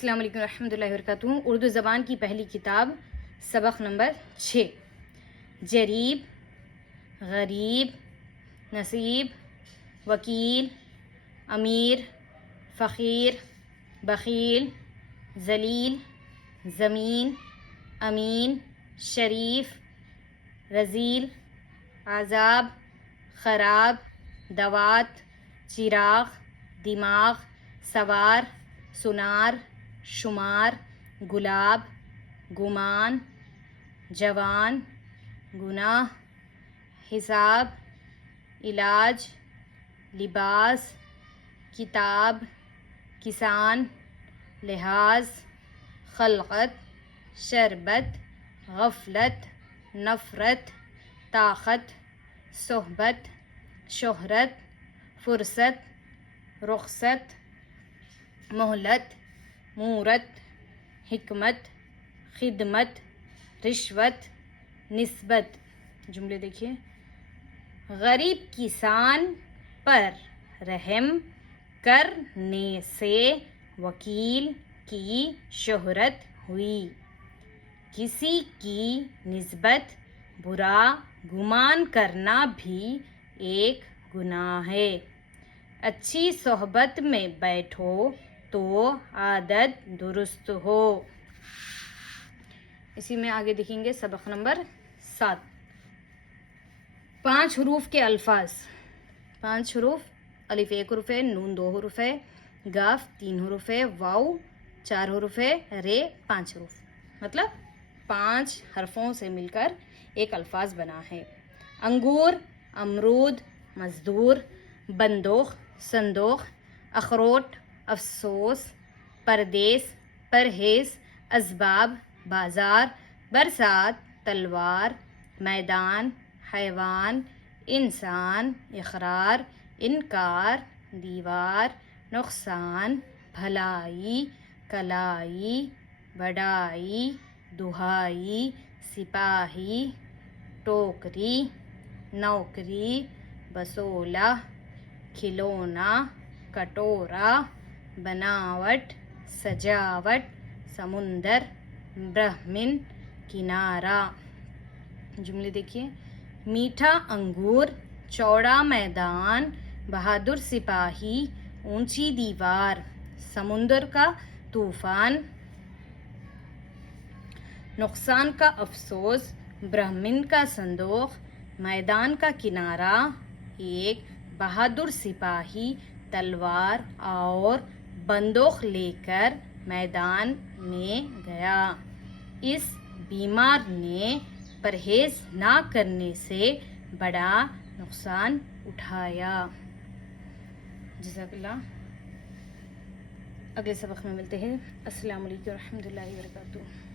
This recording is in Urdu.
السلام علیکم ورحمۃ اللہ وبرکاتہ۔ اردو زبان کی پہلی کتاب سبق نمبر 6، جریب، غریب، نصیب، وکیل، امیر، فقیر، بخیل، ذلیل، زمین، امین، شریف، رذیل، عذاب، خراب، دوات، چراغ، دماغ، سوار، سنار، شمار، گلاب، گمان، جوان، گناہ، حساب، علاج، لباس، کتاب، کسان، لحاظ، خلقت، شربت، غفلت، نفرت، طاقت، صحبت، شہرت، فرصت، رخصت، مہلت، مورت، حکمت، خدمت، رشوت، نسبت۔ جملے دیکھیے، غریب کسان پر رحم کرنے سے وکیل کی شہرت ہوئی۔ کسی کی نسبت برا گمان کرنا بھی ایک گناہ ہے۔ اچھی صحبت میں بیٹھو تو عادت درست ہو۔ اسی میں آگے دیکھیں گے سبق نمبر 7، 5 حروف کے الفاظ۔ 5 حروف، الف 1 حرف ہے، نون 2 حروف ہے، قاف 3 حروف ہے، واو 4 حروف ہے، رے 5 حروف، مطلب 5 حرفوں سے مل کر ایک الفاظ بنا ہے۔ انگور، امرود، مزدور، بندوق، صندوق، اخروٹ، افسوس، پردیس، پرہیز، اسباب، بازار، برسات، تلوار، میدان، حیوان، انسان، اقرار، انکار، دیوار، نقصان، بھلائی، کلائی، بڑائی، دہائی، سپاہی، ٹوکری، نوکری، بسولہ، کھلونا، کٹورا، بناوٹ، سجاوٹ، سمندر، برہمن، کنارہ۔ جملے دیکھیے، میٹھا انگور، چوڑا میدان، بہادر سپاہی، اونچی دیوار، سمندر کا طوفان، نقصان کا افسوس، برہمن کا صندوق، میدان کا کنارہ۔ ایک بہادر سپاہی تلوار اور بندوق لے کر میدان میں گیا۔ اس بیمار نے پرہیز نہ کرنے سے بڑا نقصان اٹھایا۔ جزاک اللہ۔ اگلے سبق میں ملتے ہیں۔ السلام علیکم ورحمۃ اللہ وبرکاتہ۔